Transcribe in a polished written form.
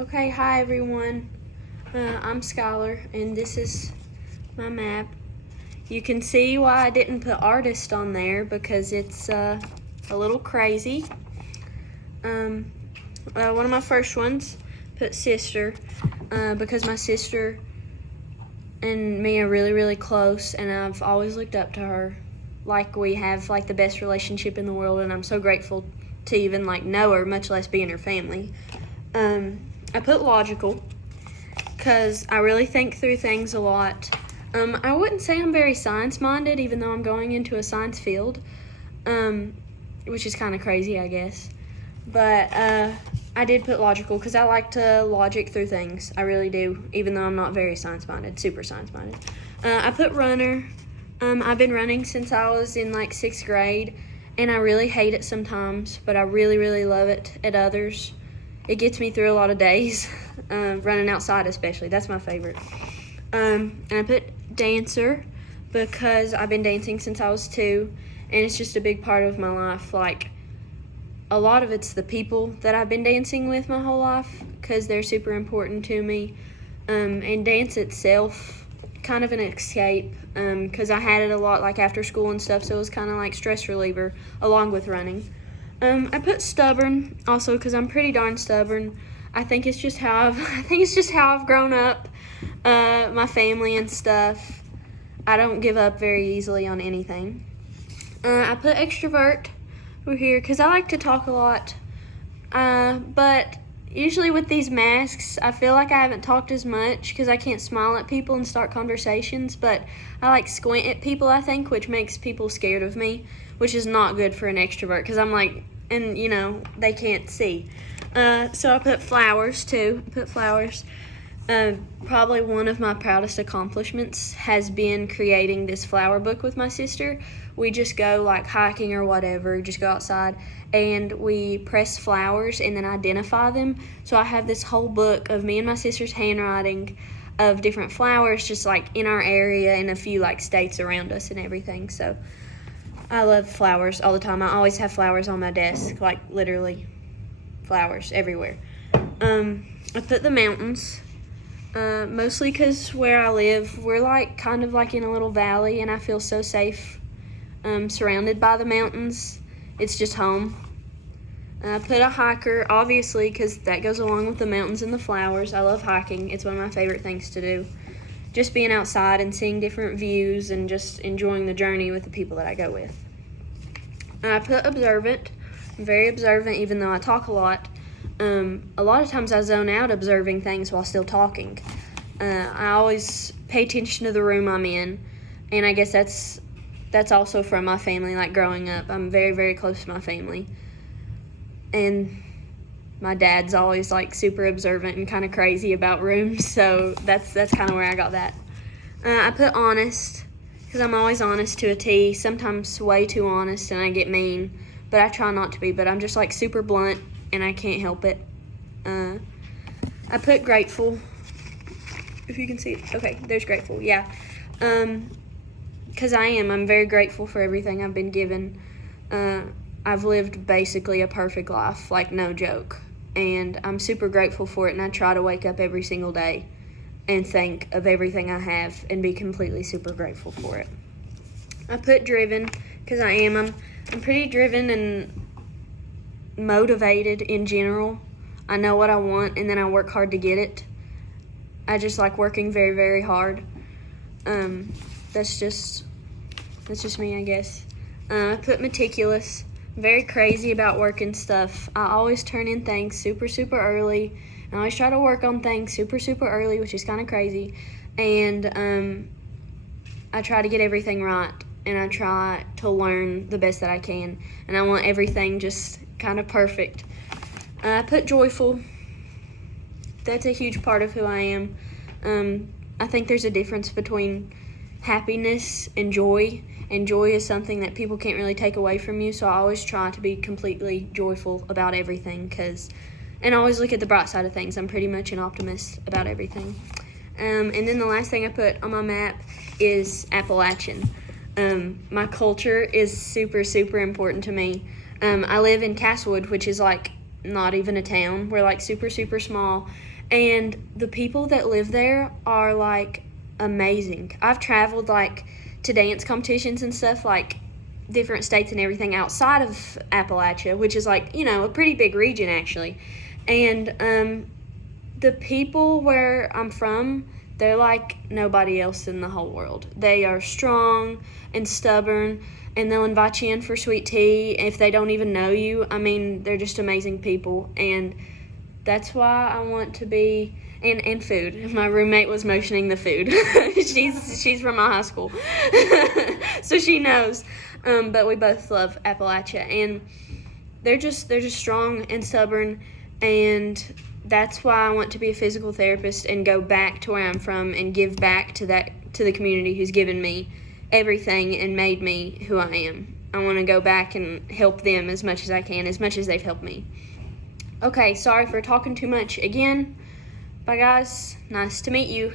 Okay, hi everyone. I'm Skylar, and this is my map. You can see why I didn't put artist on there because it's a little crazy. One of my first ones put sister because my sister and me are really, really close, and I've always looked up to her like we have like the best relationship in the world, and I'm so grateful to even like know her, much less be in her family. I put logical because I really think through things a lot. I wouldn't say I'm very science-minded, even though I'm going into a science field, which is kind of crazy, I guess. But I did put logical because I like to logic through things. I really do, even though I'm not very science-minded, super science-minded. I put runner. I've been running since I was in like 6th grade, and I really hate it sometimes, but I really, really love it at others. It gets me through a lot of days, running outside especially. That's my favorite. And I put dancer because I've been dancing since I was 2, and it's just a big part of my life. Like, a lot of it's the people that I've been dancing with my whole life because they're super important to me. And dance itself, kind of an escape because I had it a lot like after school and stuff, so it was kind of like stress reliever along with running. I put stubborn also because I'm pretty darn stubborn. I think it's just how I've grown up, my family and stuff. I don't give up very easily on anything. I put extrovert over here because I like to talk a lot. But usually with these masks, I feel like I haven't talked as much because I can't smile at people and start conversations. But I like squint at people, I think, which makes people scared of me, which is not good for an extrovert because I'm like, and they can't see. So I put flowers too. Probably one of my proudest accomplishments has been creating this flower book with my sister. We just go like hiking or whatever, just go outside, and we press flowers and then identify them. So I have this whole book of me and my sister's handwriting of different flowers just like in our area and a few like states around us and everything. So I love flowers all the time. I always have flowers on my desk, like literally flowers everywhere. I put the mountains. Mostly because where I live, we're like kind of like in a little valley, and I feel so safe surrounded by the mountains. It's just home. I put a hiker, obviously, because that goes along with the mountains and the flowers. I love hiking. It's one of my favorite things to do. Just being outside and seeing different views and just enjoying the journey with the people that I go with. I put observant. I'm very observant, even though I talk a lot. A lot of times I zone out observing things while still talking. I always pay attention to the room I'm in, and I guess that's also from my family, like growing up. I'm very, very close to my family. And my dad's always like super observant and kind of crazy about rooms, so that's kind of where I got that. I put honest because I'm always honest to a T, sometimes way too honest, and I get mean, but I try not to be, but I'm just like super blunt, and I can't help it. I put grateful, if you can see it. Okay, there's grateful, yeah. Because I'm very grateful for everything I've been given. I've lived basically a perfect life, like no joke. And I'm super grateful for it, and I try to wake up every single day and think of everything I have and be completely super grateful for it. I put driven because I'm pretty driven and motivated in general. I know what I want, and then I work hard to get it. I just like working very, very hard. That's just me, I guess. I put meticulous. I'm very crazy about work and stuff. I always turn in things super, super early. I always try to work on things super, super early, which is kind of crazy. And I try to get everything right, and I try to learn the best that I can. And I want everything just kind of perfect. I put joyful. That's a huge part of who I am. I think there's a difference between happiness and joy is something that people can't really take away from you, so I always try to be completely joyful about everything, and I always look at the bright side of things. I'm pretty much an optimist about everything. And then the last thing I put on my map is Appalachian. My culture is super, super important to me. I live in Castlewood, which is like not even a town. We're like super, super small. And the people that live there are like amazing. I've traveled like to dance competitions and stuff, like different states and everything outside of Appalachia, which is like, you know, a pretty big region actually. And the people where I'm from, they're like nobody else in the whole world. They are strong and stubborn, and they'll invite you in for sweet tea if they don't even know you. I mean, they're just amazing people, and that's why I want to be. And food. My roommate was mentioning the food. she's from my high school, so she knows. But we both love Appalachia, and they're just strong and stubborn, and that's why I want to be a physical therapist and go back to where I'm from and give back to the community who's given me everything and made me who I am. I want to go back and help them as much as I can, as much as they've helped me. Okay, sorry for talking too much again. Bye guys, nice to meet you.